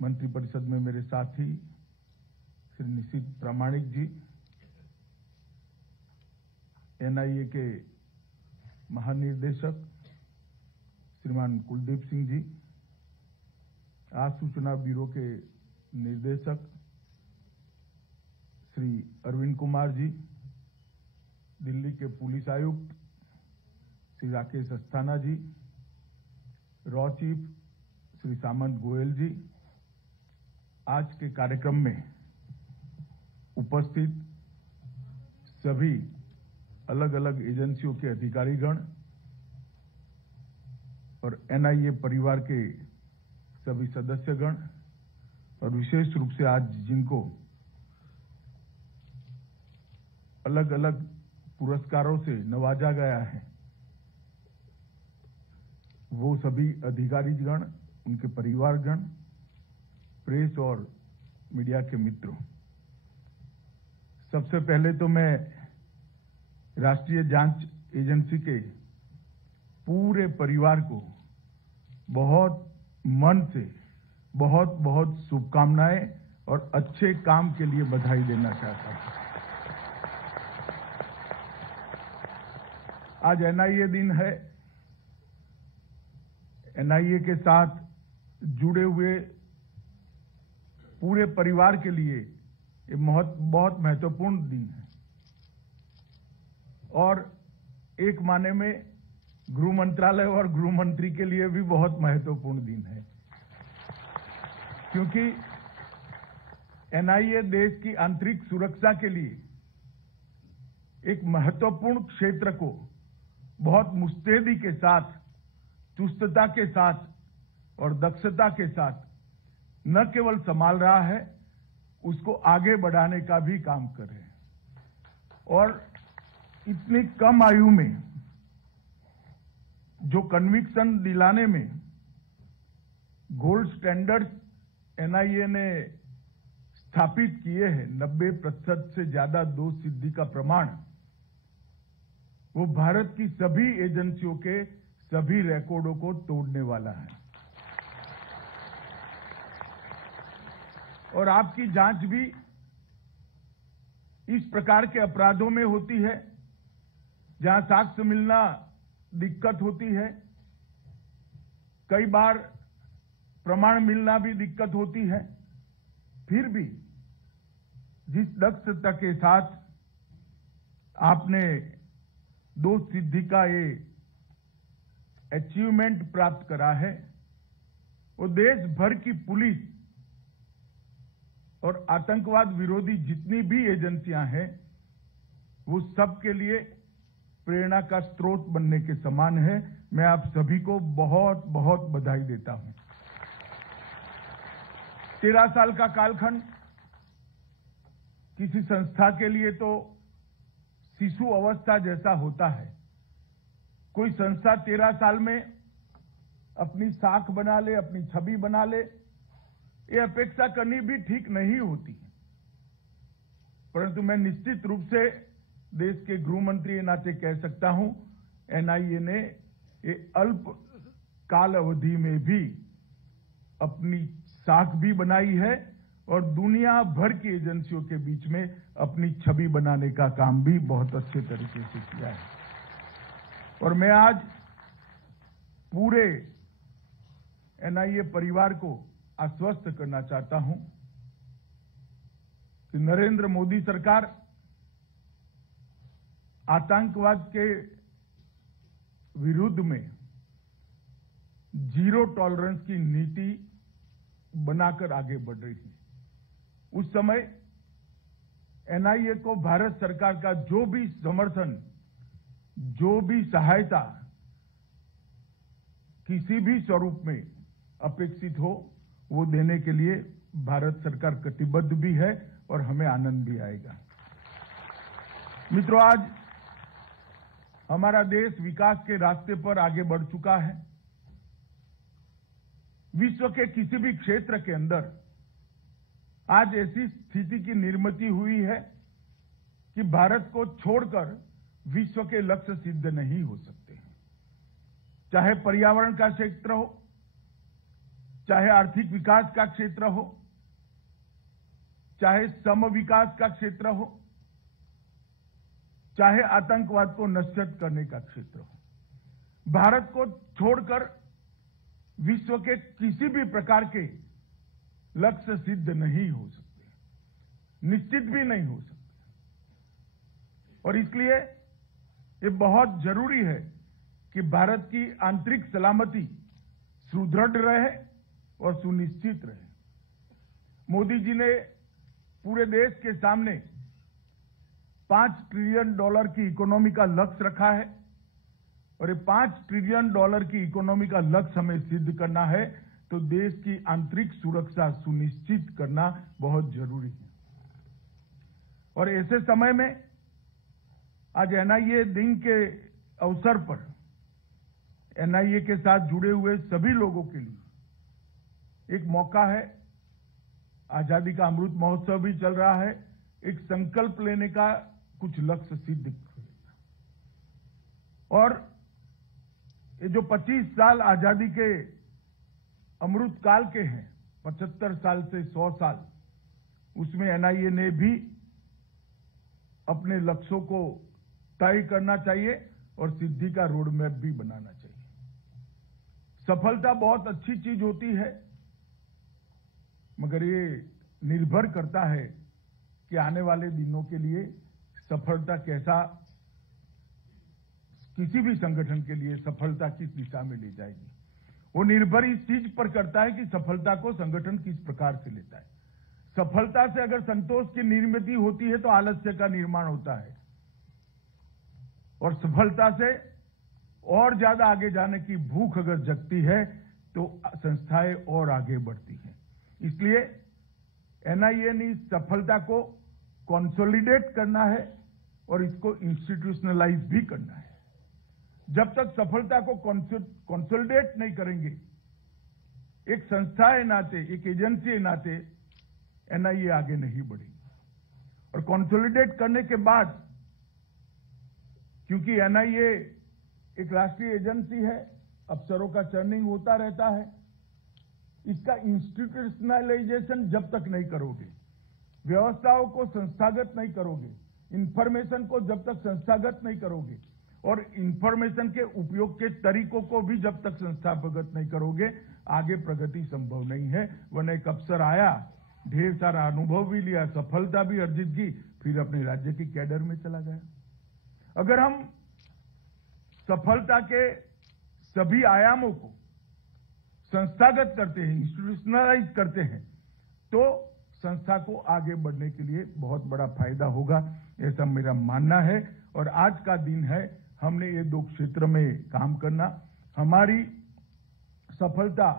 मंत्रिपरिषद में मेरे साथी श्री निशित प्रामाणिक जी, एनआईए के महानिदेशक श्रीमान कुलदीप सिंह जी, आज सूचना ब्यूरो के निर्देशक श्री अरविंद कुमार जी, दिल्ली के पुलिस आयुक्त श्री राकेश अस्थाना जी, रॉ चीफ श्री सामंत गोयल जी, आज के कार्यक्रम में उपस्थित सभी अलग अलग एजेंसियों के अधिकारीगण और एनआईए परिवार के सभी सदस्यगण, और विशेष रूप से आज जिनको अलग अलग पुरस्कारों से नवाजा गया है, वो सभी अधिकारीगण, उनके परिवारगण, प्रेस और मीडिया के मित्रों, सबसे पहले तो मैं राष्ट्रीय जांच एजेंसी के पूरे परिवार को बहुत मन से बहुत बहुत शुभकामनाएं और अच्छे काम के लिए बधाई देना चाहता हूं। आज एनआईए दिन है। एनआईए के साथ जुड़े हुए पूरे परिवार के लिए ये बहुत महत्वपूर्ण दिन है और एक माने में गृह मंत्रालय और गृह मंत्री के लिए भी बहुत महत्वपूर्ण दिन है, क्योंकि एनआईए देश की आंतरिक सुरक्षा के लिए एक महत्वपूर्ण क्षेत्र को बहुत मुस्तैदी के साथ, चुस्तता के साथ और दक्षता के साथ न केवल संभाल रहा है, उसको आगे बढ़ाने का भी काम कर रहे हैं। और इतनी कम आयु में जो कन्विक्शन दिलाने में गोल्ड स्टैंडर्ड्स एनआईए ने स्थापित किए हैं, 90% से ज्यादा दोष सिद्धि का प्रमाण, वो भारत की सभी एजेंसियों के सभी रिकॉर्डों को तोड़ने वाला है। और आपकी जांच भी इस प्रकार के अपराधों में होती है जहां साक्ष्य मिलना दिक्कत होती है, कई बार प्रमाण मिलना भी दिक्कत होती है, फिर भी जिस दक्षता के साथ आपने दोष सिद्धि का ये अचीवमेंट प्राप्त करा है, वो देश भर की पुलिस और आतंकवाद विरोधी जितनी भी एजेंसियां हैं, वो सबके लिए प्रेरणा का स्रोत बनने के समान है। मैं आप सभी को बहुत बहुत बधाई देता हूं। 13 साल का कालखंड किसी संस्था के लिए तो शिशु अवस्था जैसा होता है। कोई संस्था 13 साल में अपनी साख बना ले, अपनी छवि बना ले, ये अपेक्षा करनी भी ठीक नहीं होती, परंतु मैं निश्चित रूप से देश के गृह मंत्री के नाते कह सकता हूं, एनआईए ने ये अल्प काल अवधि में भी अपनी साख भी बनाई है और दुनिया भर की एजेंसियों के बीच में अपनी छवि बनाने का काम भी बहुत अच्छे तरीके से किया है। और मैं आज पूरे एनआईए परिवार को आश्वस्त करना चाहता हूं कि नरेंद्र मोदी सरकार आतंकवाद के विरुद्ध में जीरो टॉलरेंस की नीति बनाकर आगे बढ़ रही है। उस समय एनआईए को भारत सरकार का जो भी समर्थन, जो भी सहायता किसी भी स्वरूप में अपेक्षित हो, वो देने के लिए भारत सरकार कटिबद्ध भी है और हमें आनंद भी आएगा। मित्रों, आज हमारा देश विकास के रास्ते पर आगे बढ़ चुका है। विश्व के किसी भी क्षेत्र के अंदर आज ऐसी स्थिति की निर्मिति हुई है कि भारत को छोड़कर विश्व के लक्ष्य सिद्ध नहीं हो सकते। चाहे पर्यावरण का क्षेत्र हो, चाहे आर्थिक विकास का क्षेत्र हो, चाहे सम विकास का क्षेत्र हो, चाहे आतंकवाद को नष्ट करने का क्षेत्र हो, भारत को छोड़कर विश्व के किसी भी प्रकार के लक्ष्य सिद्ध नहीं हो सकते, निश्चित भी नहीं हो सकते। और इसलिए ये बहुत जरूरी है कि भारत की आंतरिक सलामती सुदृढ़ रहे और सुनिश्चित रहे। मोदी जी ने पूरे देश के सामने $5 ट्रिलियन की इकोनॉमी का लक्ष्य रखा है और ये $5 ट्रिलियन की इकोनॉमी का लक्ष्य हमें सिद्ध करना है तो देश की आंतरिक सुरक्षा सुनिश्चित करना बहुत जरूरी है। और ऐसे समय में आज एनआईए दिन के अवसर पर एनआईए के साथ जुड़े हुए सभी लोगों के लिए एक मौका है। आजादी का अमृत महोत्सव भी चल रहा है, एक संकल्प लेने का, कुछ लक्ष्य सिद्ध करना। और ये जो 25 साल आजादी के अमृत काल के हैं, 75 साल से 100 साल, उसमें एनआईए ने भी अपने लक्ष्यों को तय करना चाहिए और सिद्धि का रोड मैप भी बनाना चाहिए। सफलता बहुत अच्छी चीज होती है, मगर ये निर्भर करता है कि आने वाले दिनों के लिए सफलता कैसा, किसी भी संगठन के लिए सफलता किस दिशा में ले जाएगी, वो निर्भर इस चीज पर करता है कि सफलता को संगठन किस प्रकार से लेता है। सफलता से अगर संतोष की निर्मिति होती है तो आलस्य का निर्माण होता है, और सफलता से और ज्यादा आगे जाने की भूख अगर जगती है तो संस्थाएं और आगे बढ़ती हैं। इसलिए एनआईए ने इस सफलता को कंसोलिडेट करना है और इसको इंस्टीट्यूशनलाइज भी करना है। जब तक सफलता को कंसोलिडेट नहीं करेंगे, एक संस्था के नाते, एक एजेंसी के नाते एनआईए आगे नहीं बढ़ेगी। और कंसोलिडेट करने के बाद, क्योंकि एनआईए एक राष्ट्रीय एजेंसी है, अफसरों का चर्निंग होता रहता है, इसका इंस्टीट्यूशनलाइजेशन जब तक नहीं करोगे, व्यवस्थाओं को संस्थागत नहीं करोगे, इंफॉर्मेशन को जब तक संस्थागत नहीं करोगे और इंफॉर्मेशन के उपयोग के तरीकों को भी जब तक संस्थागत नहीं करोगे, आगे प्रगति संभव नहीं है। वरना एक अफसर आया, ढेर सारा अनुभव भी लिया, सफलता भी अर्जित की, फिर अपने राज्य की कैडर में चला गया। अगर हम सफलता के सभी आयामों को संस्थागत करते हैं, इंस्टीट्यूशनलाइज करते हैं, तो संस्था को आगे बढ़ने के लिए बहुत बड़ा फायदा होगा, ऐसा मेरा मानना है। और आज का दिन है, हमने ये 2 क्षेत्र में काम करना। हमारी सफलता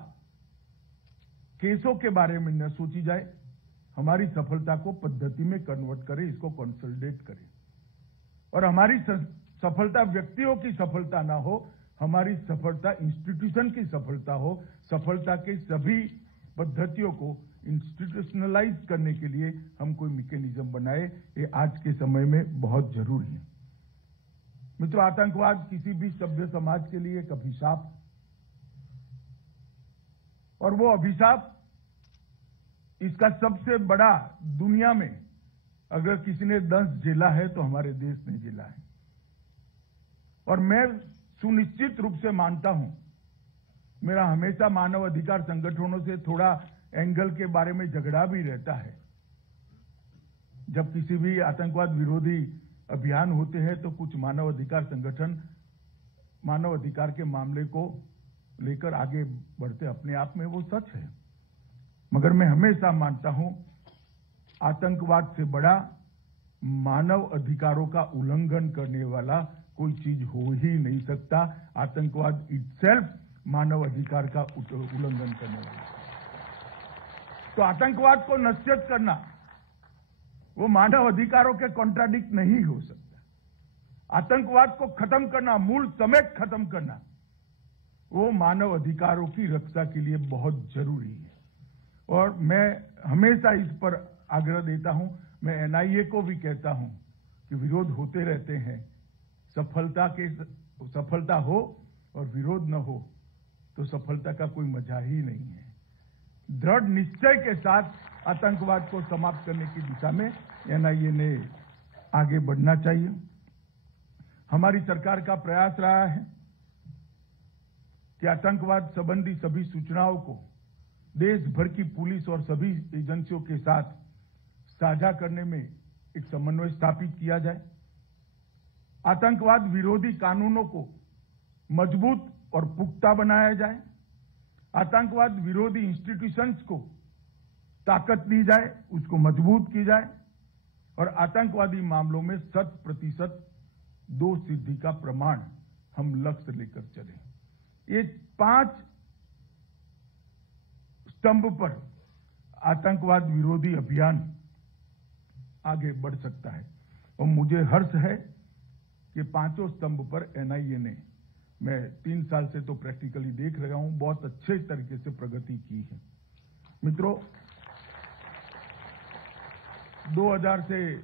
केसों के बारे में न सोची जाए, हमारी सफलता को पद्धति में कन्वर्ट करें, इसको कंसोलिडेट करें। और हमारी सफलता व्यक्तियों की सफलता ना हो, हमारी सफलता इंस्टीट्यूशन की सफलता हो। सफलता के सभी पद्धतियों को इंस्टीट्यूशनलाइज करने के लिए हम कोई मैकेनिज्म बनाए, ये आज के समय में बहुत जरूरी है। मित्रों, आतंकवाद किसी भी सभ्य समाज के लिए एक अभिशाप, और वो अभिशाप, इसका सबसे बड़ा दुनिया में अगर किसी ने दंश झेला है तो हमारे देश ने झेला है। और मैं सुनिश्चित रूप से मानता हूं, मेरा हमेशा मानव अधिकार संगठनों से थोड़ा एंगल के बारे में झगड़ा भी रहता है। जब किसी भी आतंकवाद विरोधी अभियान होते हैं तो कुछ मानव अधिकार संगठन मानव अधिकार के मामले को लेकर आगे बढ़ते, अपने आप में वो सच है। मगर मैं हमेशा मानता हूं, आतंकवाद से बड़ा मानव अधिकारों का उल्लंघन करने वाला कोई चीज हो ही नहीं सकता। आतंकवाद इटसेल्फ मानव अधिकार का उल्लंघन करने वाला। तो आतंकवाद को नष्ट करना वो मानव अधिकारों के कॉन्ट्राडिक्ट नहीं हो सकता। आतंकवाद को खत्म करना, मूल समेत खत्म करना, वो मानव अधिकारों की रक्षा के लिए बहुत जरूरी है। और मैं हमेशा इस पर आग्रह देता हूं, मैं एनआईए को भी कहता हूं कि विरोध होते रहते हैं, सफलता हो और विरोध न हो तो सफलता का कोई मजा ही नहीं है। दृढ़ निश्चय के साथ आतंकवाद को समाप्त करने की दिशा में एनआईए ने आगे बढ़ना चाहिए। हमारी सरकार का प्रयास रहा है कि आतंकवाद संबंधी सभी सूचनाओं को देश भर की पुलिस और सभी एजेंसियों के साथ साझा करने में एक समन्वय स्थापित किया जाए। आतंकवाद विरोधी कानूनों को मजबूत और पुख्ता बनाया जाए। आतंकवाद विरोधी इंस्टीट्यूशंस को ताकत दी जाए, उसको मजबूत की जाए और आतंकवादी मामलों में 100% दोष सिद्धि का प्रमाण हम लक्ष्य लेकर चले। ये 5 स्तंभ पर आतंकवाद विरोधी अभियान आगे बढ़ सकता है और मुझे हर्ष है कि 5 स्तंभ पर एनआईए ने, मैं 3 साल से तो प्रैक्टिकली देख रहा हूं, बहुत अच्छे तरीके से प्रगति की है। मित्रों, 2000 से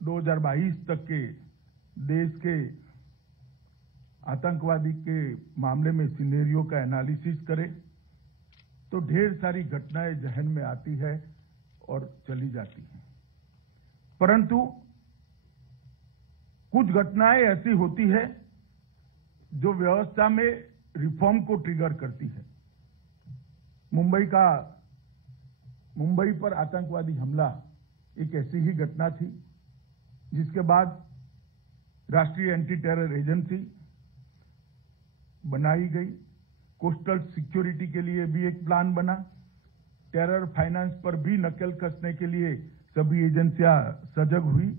2022 तक के देश के आतंकवादी के मामले में सिनेरियो का एनालिसिस करें तो ढेर सारी घटनाएं जहन में आती है और चली जाती हैं, परंतु कुछ घटनाएं ऐसी होती है जो व्यवस्था में रिफॉर्म को ट्रिगर करती है। मुंबई पर आतंकवादी हमला एक ऐसी ही घटना थी जिसके बाद राष्ट्रीय एंटी टेरर एजेंसी बनाई गई। कोस्टल सिक्योरिटी के लिए भी एक प्लान बना। टेरर फाइनेंस पर भी नकेल कसने के लिए सभी एजेंसियां सजग हुई।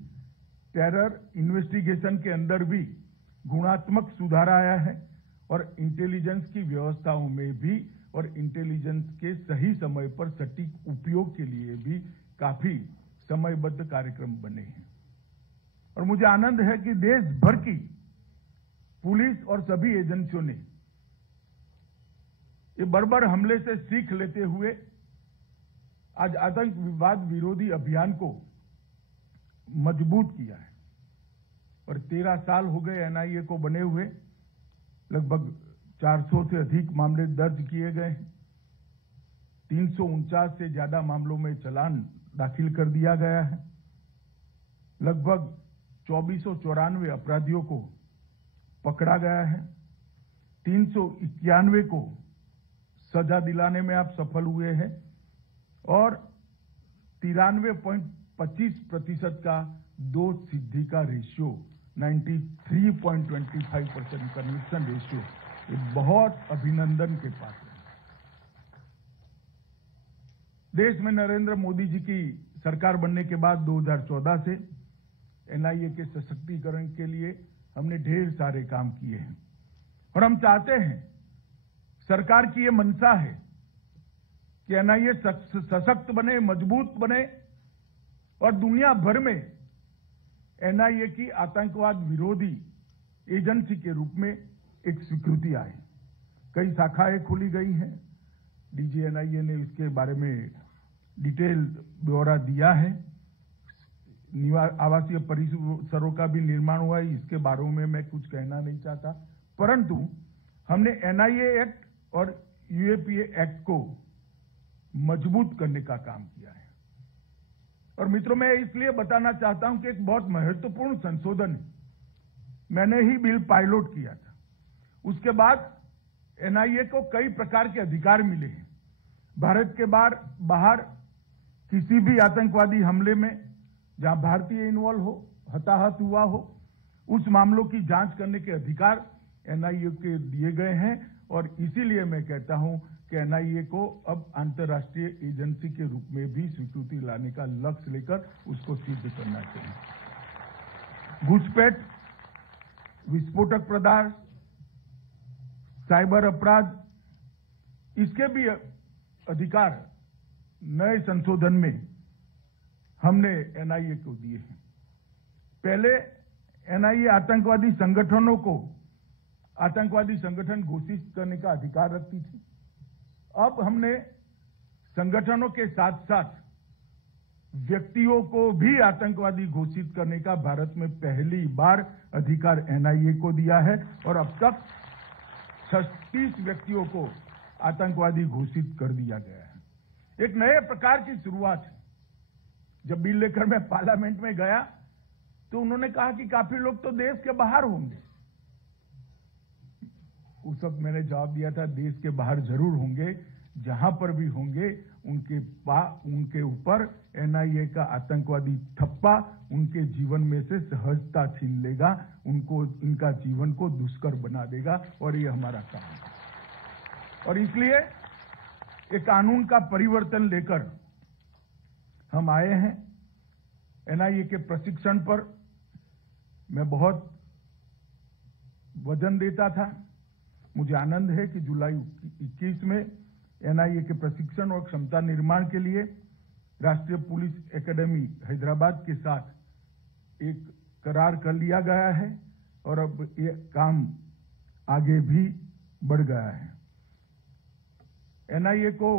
टेरर इन्वेस्टिगेशन के अंदर भी गुणात्मक सुधार आया है और इंटेलिजेंस की व्यवस्थाओं में भी और इंटेलिजेंस के सही समय पर सटीक उपयोग के लिए भी काफी समयबद्ध कार्यक्रम बने हैं। और मुझे आनंद है कि देश भर की पुलिस और सभी एजेंसियों ने ये बर्बर हमले से सीख लेते हुए आज आतंकवाद विरोधी अभियान को मजबूत किया है और 13 साल हो गए एनआईए को बने हुए। लगभग 400 से अधिक मामले दर्ज किए गए हैं। 349 से ज्यादा मामलों में चालान दाखिल कर दिया गया है। लगभग 2494 अपराधियों को पकड़ा गया है। 391 को सजा दिलाने में आप सफल हुए हैं और 93.25% का दोष सिद्धि का रेशियो, 93.25% कन्विक्शन रेशियो, ये बहुत अभिनंदन के पात्र है। देश में नरेंद्र मोदी जी की सरकार बनने के बाद 2014 से एनआईए के सशक्तिकरण के लिए हमने ढेर सारे काम किए हैं और हम चाहते हैं, सरकार की ये मंशा है कि एनआईए सशक्त बने, मजबूत बने और दुनिया भर में एनआईए की आतंकवाद विरोधी एजेंसी के रूप में एक स्वीकृति आए। कई शाखाएं खोली गई हैं। डीजी एनआईए ने इसके बारे में डिटेल ब्यौरा दिया है। आवासीय परिसरों का भी निर्माण हुआ है। इसके बारे में मैं कुछ कहना नहीं चाहता, परंतु हमने एनआईए एक्ट और यूएपीए एक्ट को मजबूत करने का काम किया है। और मित्रों, मैं इसलिए बताना चाहता हूं कि एक बहुत महत्वपूर्ण संशोधन है। मैंने ही बिल पायलट किया था। उसके बाद एनआईए को कई प्रकार के अधिकार मिले हैं। भारत के बाहर किसी भी आतंकवादी हमले में जहां भारतीय इन्वॉल्व हो, हताहत हुआ हो, उस मामलों की जांच करने के अधिकार एनआईए के दिए गए हैं और इसीलिए मैं कहता हूं कि एनआईए को अब अंतर्राष्ट्रीय एजेंसी के रूप में भी स्वीकृति लाने का लक्ष्य लेकर उसको सिद्ध करना चाहिए। घुसपैठ, विस्फोटक पदार्थ, साइबर अपराध, इसके भी अधिकार नए संशोधन में हमने एनआईए को दिए हैं। पहले एनआईए आतंकवादी संगठनों को आतंकवादी संगठन घोषित करने का अधिकार रखती थी। अब हमने संगठनों के साथ साथ व्यक्तियों को भी आतंकवादी घोषित करने का भारत में पहली बार अधिकार एनआईए को दिया है और अब तक 36 व्यक्तियों को आतंकवादी घोषित कर दिया गया है। एक नए प्रकार की शुरुआत है। जब बिल लेकर मैं पार्लियामेंट में गया तो उन्होंने कहा कि काफी लोग तो देश के बाहर होंगे। उस वक्त मैंने जवाब दिया था, देश के बाहर जरूर होंगे, जहां पर भी होंगे उनके ऊपर एनआईए का आतंकवादी ठप्पा उनके जीवन में से सहजता छीन लेगा, इनका जीवन को दुष्कर बना देगा, और ये हमारा काम है। और इसलिए एक कानून का परिवर्तन लेकर हम आए हैं। एनआईए के प्रशिक्षण पर मैं बहुत वजन देता था। मुझे आनंद है कि जुलाई 21 में एनआईए के प्रशिक्षण और क्षमता निर्माण के लिए राष्ट्रीय पुलिस एकेडमी हैदराबाद के साथ एक करार कर लिया गया है और अब ये काम आगे भी बढ़ गया है। एनआईए को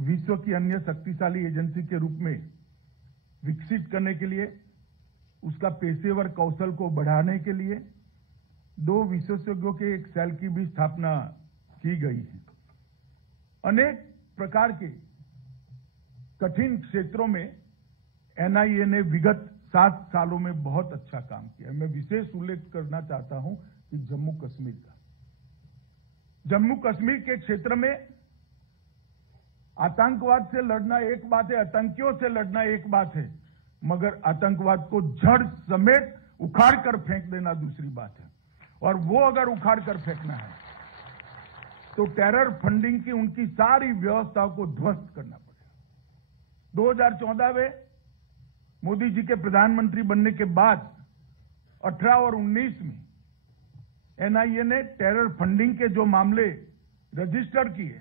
विश्व की अन्य शक्तिशाली एजेंसी के रूप में विकसित करने के लिए, उसका पेशेवर कौशल को बढ़ाने के लिए 2 विशेषज्ञों के एक सेल की भी स्थापना की गई है। अनेक प्रकार के कठिन क्षेत्रों में एनआईए ने विगत 7 सालों में बहुत अच्छा काम किया। मैं विशेष उल्लेख करना चाहता हूं कि जम्मू कश्मीर का। जम्मू कश्मीर के क्षेत्र में आतंकवाद से लड़ना एक बात है, आतंकियों से लड़ना एक बात है, मगर आतंकवाद को जड़ समेत उखाड़ कर फेंक देना दूसरी बात है। और वो अगर उखाड़ कर फेंकना है तो टेरर फंडिंग की उनकी सारी व्यवस्थाओं को ध्वस्त करना पड़ेगा। 2014 में मोदी जी के प्रधानमंत्री बनने के बाद 18 और 19 में एनआईए ने टेरर फंडिंग के जो मामले रजिस्टर किए,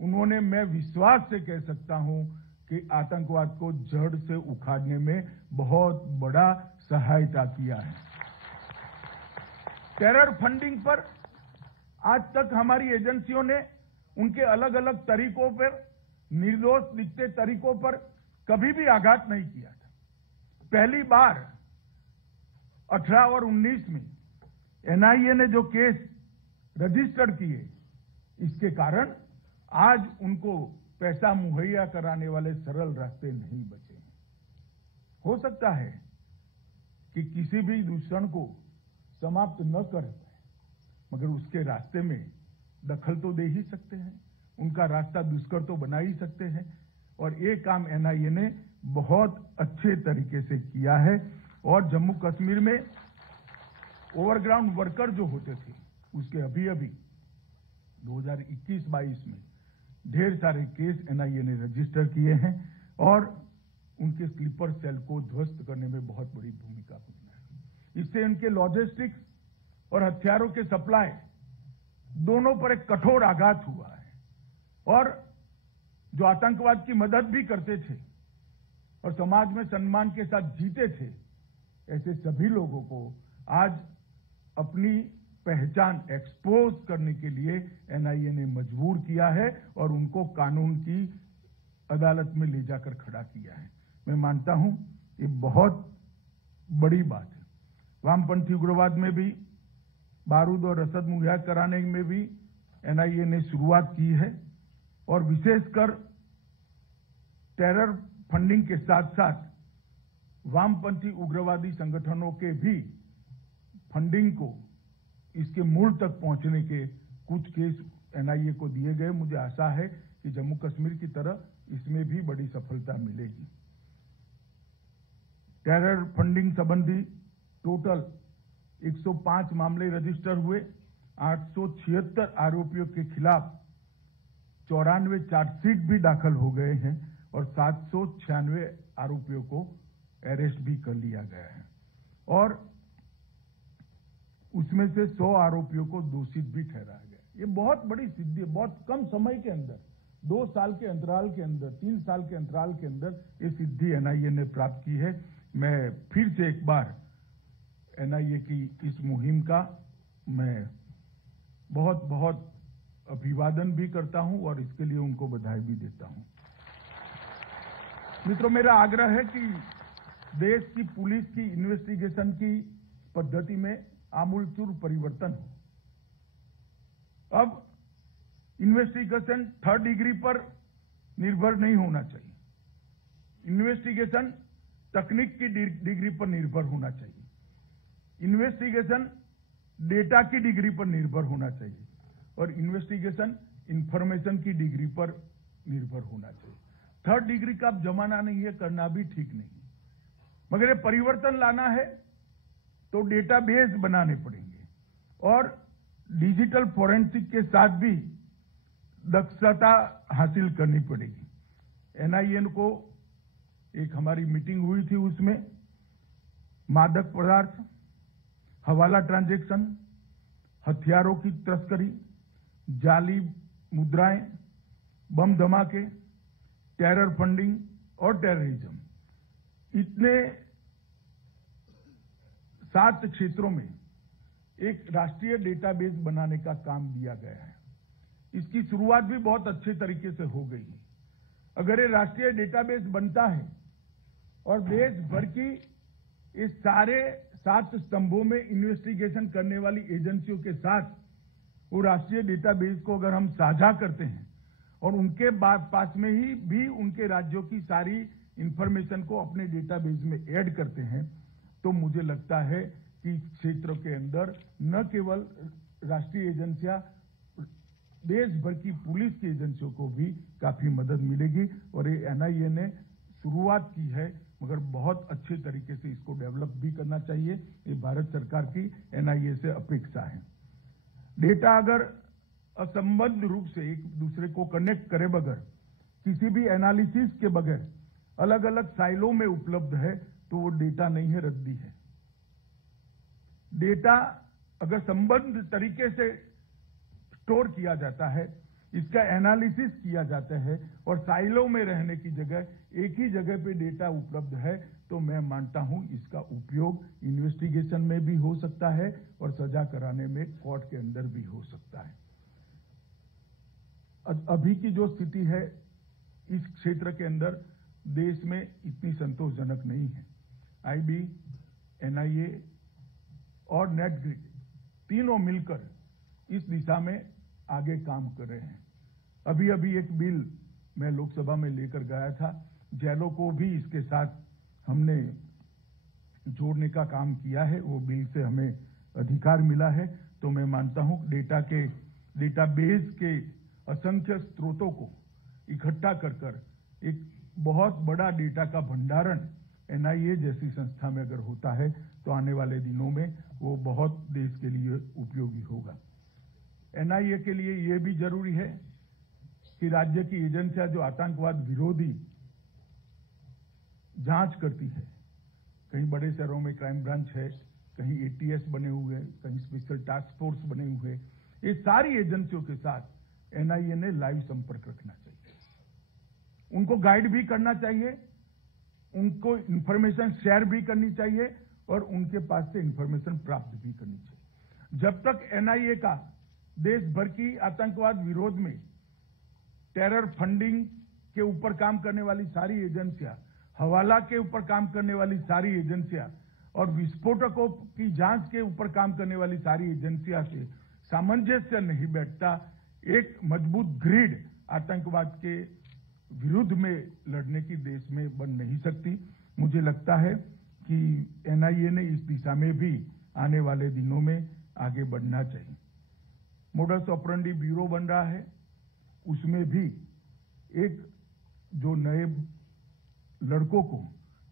उन्होंने, मैं विश्वास से कह सकता हूं कि आतंकवाद को जड़ से उखाड़ने में बहुत बड़ा सहायता किया है। टेरर फंडिंग पर आज तक हमारी एजेंसियों ने उनके अलग अलग तरीकों पर, निर्दोष दिखते तरीकों पर कभी भी आघात नहीं किया था। पहली बार 18 और 19 में एनआईए ने जो केस रजिस्टर किए, इसके कारण आज उनको पैसा मुहैया कराने वाले सरल रास्ते नहीं बचे। हो सकता है कि किसी भी दुश्मन को समाप्त न कर पाए, मगर उसके रास्ते में दखल तो दे ही सकते हैं, उनका रास्ता दुष्कर तो बना ही सकते हैं। और ये काम एनआईए ने बहुत अच्छे तरीके से किया है। और जम्मू कश्मीर में ओवरग्राउंड वर्कर जो होते थे, उसके अभी 2021-22 में ढेर सारे केस एनआईए ने रजिस्टर किए हैं और उनके स्लीपर सेल को ध्वस्त करने में बहुत बड़ी भूमिका हुई है। इससे उनके लॉजिस्टिक्स और हथियारों के सप्लाई दोनों पर एक कठोर आघात हुआ है। और जो आतंकवाद की मदद भी करते थे और समाज में सम्मान के साथ जीते थे, ऐसे सभी लोगों को आज अपनी पहचान एक्सपोज करने के लिए एनआईए ने मजबूर किया है और उनको कानून की अदालत में ले जाकर खड़ा किया है। मैं मानता हूं ये बहुत बड़ी बात है। वामपंथी उग्रवाद में भी, बारूद और रसद मुहैया कराने में भी एनआईए ने शुरुआत की है और विशेषकर टेरर फंडिंग के साथ साथ वामपंथी उग्रवादी संगठनों के भी फंडिंग को, इसके मूल तक पहुंचने के कुछ केस एनआईए को दिए गए। मुझे आशा है कि जम्मू कश्मीर की तरह इसमें भी बड़ी सफलता मिलेगी। टेरर फंडिंग संबंधी टोटल 105 मामले रजिस्टर हुए। 876 आरोपियों के खिलाफ 94 चार्जशीट भी दाखिल हो गए हैं और 796 आरोपियों को अरेस्ट भी कर लिया गया है और उसमें से 100 आरोपियों को दोषित भी ठहराया गया। ये बहुत बड़ी सिद्धि है। बहुत कम समय के अंदर, 2 साल के अंतराल के अंदर, 3 साल के अंतराल के अंदर ये सिद्धि एनआईए ने प्राप्त की है। मैं फिर से एक बार एनआईए की इस मुहिम का मैं बहुत बहुत अभिवादन भी करता हूं और इसके लिए उनको बधाई भी देता हूं। मित्रों, मेरा आग्रह है कि देश की पुलिस की इन्वेस्टिगेशन की पद्धति में आमूलचूल परिवर्तन हो। अब इन्वेस्टिगेशन 3rd डिग्री पर निर्भर नहीं होना चाहिए। इन्वेस्टिगेशन तकनीक की डिग्री पर निर्भर होना चाहिए। इन्वेस्टिगेशन डेटा की डिग्री पर निर्भर होना चाहिए और इन्वेस्टिगेशन इंफॉर्मेशन की डिग्री पर निर्भर होना चाहिए। थर्ड डिग्री का अब जमाना नहीं है, करना भी ठीक नहीं है। मगर ये परिवर्तन लाना है तो डेटाबेस बनाने पड़ेंगे और डिजिटल फोरेंसिक के साथ भी दक्षता हासिल करनी पड़ेगी। एनआईए को एक हमारी मीटिंग हुई थी, उसमें मादक पदार्थ, हवाला ट्रांजैक्शन, हथियारों की तस्करी, जाली मुद्राएं, बम धमाके, टेरर फंडिंग और टेररिज्म, इतने 7 क्षेत्रों में एक राष्ट्रीय डेटाबेस बनाने का काम दिया गया है। इसकी शुरुआत भी बहुत अच्छे तरीके से हो गई है। अगर ये राष्ट्रीय डेटाबेस बनता है और देश भर की इस सारे 7 स्तंभों में इन्वेस्टिगेशन करने वाली एजेंसियों के साथ वो राष्ट्रीय डेटाबेस को अगर हम साझा करते हैं और उनके पास में ही भी उनके राज्यों की सारी इंफॉर्मेशन को अपने डेटाबेस में ऐड करते हैं, तो मुझे लगता है कि इस क्षेत्र के अंदर न केवल राष्ट्रीय एजेंसियां, देश भर की पुलिस की एजेंसियों को भी काफी मदद मिलेगी। और ये एनआईए ने शुरुआत की है, मगर बहुत अच्छे तरीके से इसको डेवलप भी करना चाहिए। ये भारत सरकार की एनआईए से अपेक्षा है। डेटा अगर असंबद्ध रूप से एक दूसरे को कनेक्ट करे बगैर, किसी भी एनालिसिस के बगैर अलग अलग साइलों में उपलब्ध है तो वो डेटा नहीं है, रद्दी है। डेटा अगर संबद्ध तरीके से स्टोर किया जाता है, इसका एनालिसिस किया जाता है और साइलों में रहने की जगह एक ही जगह पे डेटा उपलब्ध है, तो मैं मानता हूं इसका उपयोग इन्वेस्टिगेशन में भी हो सकता है और सजा कराने में कोर्ट के अंदर भी हो सकता है। अभी की जो स्थिति है इस क्षेत्र के अंदर देश में इतनी संतोषजनक नहीं है। आईबी, एनआईए और नेटग्रिड तीनों मिलकर इस दिशा में आगे काम कर रहे हैं। अभी अभी एक बिल मैं लोकसभा में लेकर गया था, जेलों को भी इसके साथ हमने जोड़ने का काम किया है। वो बिल से हमें अधिकार मिला है, तो मैं मानता हूं डेटाबेस के असंख्य स्रोतों को इकट्ठा कर एक बहुत बड़ा डेटा का भंडारण एनआईए जैसी संस्था में अगर होता है तो आने वाले दिनों में वो बहुत देश के लिए उपयोगी होगा। एनआईए के लिए ये भी जरूरी है कि राज्य की एजेंसियां जो आतंकवाद विरोधी जांच करती है, कहीं बड़े शहरों में क्राइम ब्रांच है, कहीं एटीएस बने हुए, कहीं स्पेशल टास्क फोर्स बने हुए, ये सारी एजेंसियों के साथ एनआईए ने लाइव संपर्क रखना चाहिए, उनको गाइड भी करना चाहिए, उनको इंफॉर्मेशन शेयर भी करनी चाहिए और उनके पास से इंफॉर्मेशन प्राप्त भी करनी चाहिए। जब तक एनआईए का देश भर की आतंकवाद विरोध में, टेरर फंडिंग के ऊपर काम करने वाली सारी एजेंसियां, हवाला के ऊपर काम करने वाली सारी एजेंसियां और विस्फोटकों की जांच के ऊपर काम करने वाली सारी एजेंसियां से सामंजस्य नहीं बैठता, एक मजबूत ग्रिड आतंकवाद के विरुद्ध में लड़ने की देश में बन नहीं सकती। मुझे लगता है कि एनआईए ने इस दिशा में भी आने वाले दिनों में आगे बढ़ना चाहिए। मोडस ऑपरेंडी ब्यूरो बन रहा है, उसमें भी एक जो नए लड़कों को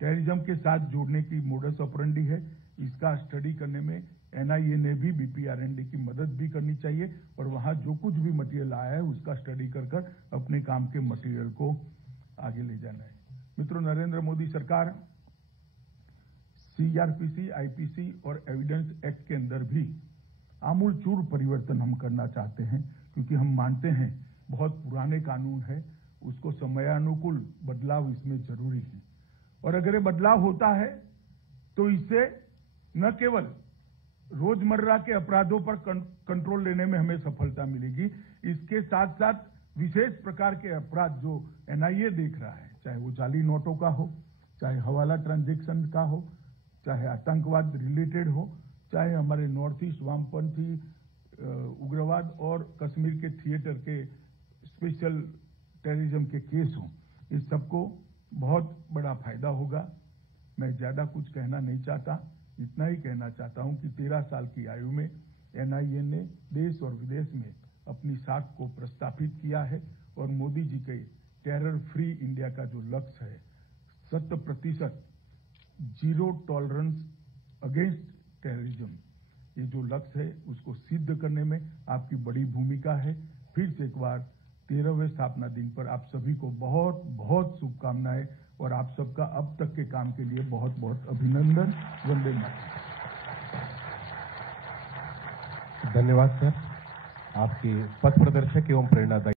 टेररिज्म के साथ जोड़ने की मोडस ऑपरेंडी है, इसका स्टडी करने में एनआईए ने भी बीपीआरएनडी की मदद भी करनी चाहिए और वहां जो कुछ भी मटेरियल आया है उसका स्टडी कर अपने काम के मटेरियल को आगे ले जाना है। मित्रों, नरेंद्र मोदी सरकार सीआरपीसी, आईपीसी और एविडेंस एक्ट के अंदर भी आमूलचूल परिवर्तन हम करना चाहते हैं, क्योंकि हम मानते हैं बहुत पुराने कानून है, उसको समयानुकूल बदलाव इसमें जरूरी है। और अगर ये बदलाव होता है तो इससे न केवल रोजमर्रा के अपराधों पर कंट्रोल लेने में हमें सफलता मिलेगी, इसके साथ साथ विशेष प्रकार के अपराध जो एनआईए देख रहा है, चाहे वो जाली नोटों का हो, चाहे हवाला ट्रांजैक्शन का हो, चाहे आतंकवाद रिलेटेड हो, चाहे हमारे नॉर्थ ईस्ट वामपंथी उग्रवाद और कश्मीर के थिएटर के स्पेशल टेररिज्म के केस हों, इस सबको बहुत बड़ा फायदा होगा। मैं ज्यादा कुछ कहना नहीं चाहता, इतना ही कहना चाहता हूं कि 13 साल की आयु में एनआईए ने देश और विदेश में अपनी साख को प्रस्थापित किया है और मोदी जी के टेरर फ्री इंडिया का जो लक्ष्य है, 100% जीरो टॉलरेंस अगेंस्ट टेररिज्म, ये जो लक्ष्य है उसको सिद्ध करने में आपकी बड़ी भूमिका है। फिर से एक बार 13वें स्थापना दिन पर आप सभी को बहुत बहुत शुभकामनाएं और आप सबका अब तक के काम के लिए बहुत बहुत अभिनंदन। वंदे मातरम। धन्यवाद सर, आपके पथ प्रदर्शक एवं प्रेरणादायी